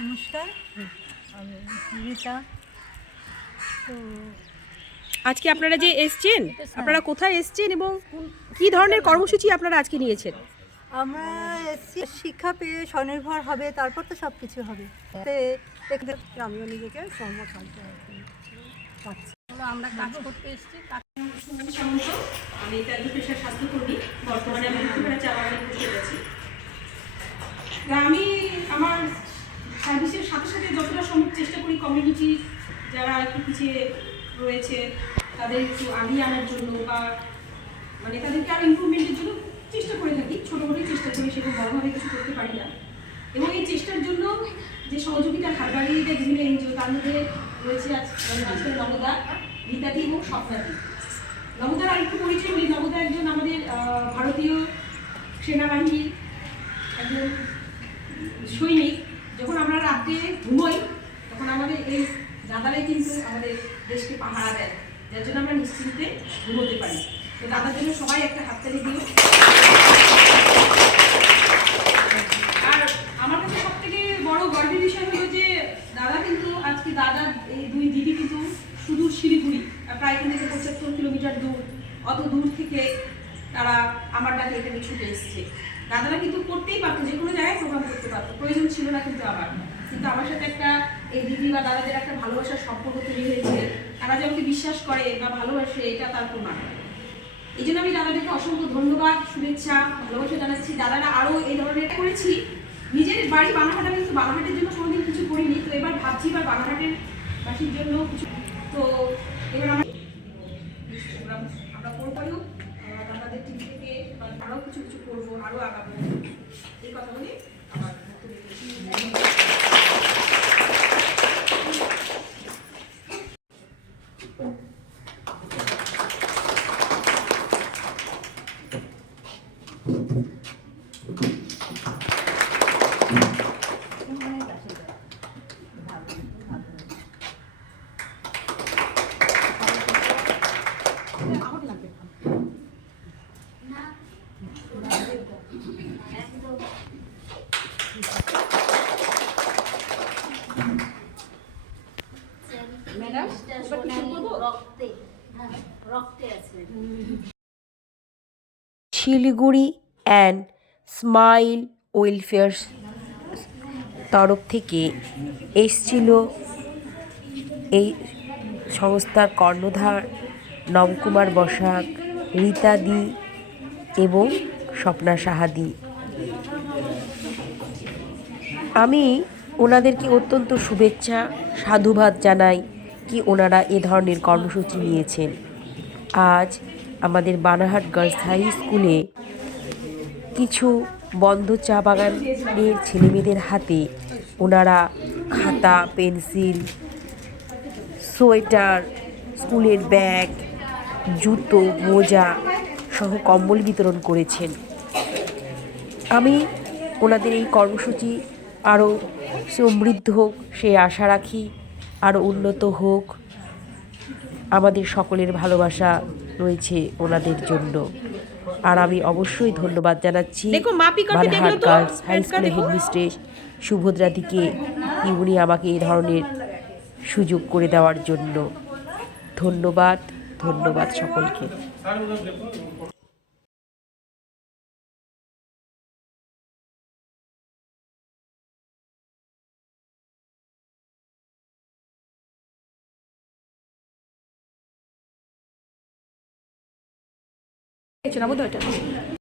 নমস্কার, আমি রীতা। তো আজকে আপনারা যে এসছেন, আপনারা কোথায় এসছেন এবং কি ধরনের কর্মসূচি আপনারা আজকে নিয়েছেন? আমরা এসছি শিক্ষা পেয়ে স্বনির্ভর হবে, তারপর তো সব কিছু হবে। আমিও নিজেকে সম্মত পাচ্ছি। আমরা কাজ করতে এসেছি। আমি একজন পেশার স্বাস্থ্যকর্মী, বর্তমানে আমি লক্ষ্মীপাড়া চা বাগানে বসে আছি। আমি আমার সার্ভিসের সাথে সাথে যতটা সম্ভব চেষ্টা করি কমিউনিটি যারা একটু পিছিয়ে রয়েছে তাদের একটু আগিয়ে আনার জন্য বা মানে তাদেরকে আরও ইমপ্রুভমেন্টের জন্য চেষ্টা করে থাকি। ছোটো মোটোই চেষ্টা করি, সেরকম বড়োভাবে কিছু করতে পারি না। এবং এই চেষ্টার জন্য যে সহযোগিতার হাত বাড়িয়ে দেয় বিভিন্ন এনজিও, তার মধ্যে রয়েছে আজকের নবদা, রীতাদি এবং স্বপ্নাদি। নবদার আরেকটু পরিচয় বলি। নবদা একজন আমাদের ভারতীয় সেনাবাহিনীর একজন সৈনিক। যখন আমরা রাত্রে ঘুমোই তখন আমাদের এই দাদারাই কিন্তু আমাদের দেশকে পাহারা দেয়, যার জন্য আমরা নিশ্চিন্তে ঘুমোতে পারি। তো দাদার জন্য সবাই একটা হাততালি দিও। আর আমার কাছে সব থেকে বড় গর্বের বিষয় হলো যে দাদা কিন্তু আজকে দাদার এই দুই দিদি কিন্তু সুদূর শিলিগুড়ি, প্রায় এখান থেকে 75 কিলোমিটার দূর, অত দূর থেকে তারা আমার ডাকে এখানে ছুটে এসছে। দাদারা কিন্তু করতেই পারতো, যে কোনো জায়গায় প্রোগ্রাম করতে পারতো, প্রয়োজন ছিল না কিন্তু কিন্তু আমার সাথে একটা এই দিদি বা দাদাদের একটা ভালোবাসার সম্পর্ক তৈরি হয়েছে। তারা যে আমাকে বিশ্বাস করে বা ভালোবাসে, এটা তার প্রমাণ। এই জন্য আমি দাদাদেরকে অসংখ্য ধন্যবাদ, শুভেচ্ছা, ভালোবাসা জানাচ্ছি। দাদারা আরও এই ধরনের করেছি। নিজের বাড়ি বানাহাট, আমি কিন্তু বানাহাটের জন্য কোনোদিন কিছু করিনি, তো এবার ভাবছি বা বানাহাটের বাসীর জন্য কিছু। তো এবার আমরা করবো, দাদাদের টিম থেকে আরও কিছু কিছু করবো, আরও আগাবো, এই কথা বলি আমার শিলিগুড়ি অ্যান্ড স্মাইল ওয়েলফেয়ার তরফ থেকে এসছিল এই সংস্থার কর্ণধার নবকুমার বসাক, রীতাদি এবং স্বপ্না সাহাদি। আমি ওনাদেরকে অত্যন্ত শুভেচ্ছা সাধুবাদ জানাই কি ওনারা এ ধরনের কর্মসূচি নিয়েছেন। আজ আমাদের বানাহাট গার্লস হাই স্কুলে কিছু বন্ধ চা বাগানের ছেলেমেয়েদের হাতে ওনারা খাতা, পেন্সিল, সোয়েটার, স্কুলের ব্যাগ, জুতো, মোজা সহ কম্বল বিতরণ করেছেন। আমি ওনাদের এই কর্মসূচি আরও সমৃদ্ধ হোক সে আশা রাখি, আরও উন্নত হোক। আমাদের সকলের ভালোবাসা রয়েছে ওনাদের জন্য। আর আমি অবশ্যই ধন্যবাদ জানাচ্ছি বানাহাট গার্লস হাই স্কুলের হেডমিস্ট্রেস সুভদ্রাদিকে, উনি আমাকে এই ধরনের সুযোগ করে দেওয়ার জন্য। ধন্যবাদ, ধন্যবাদ সকলকে। না বোধ হয়।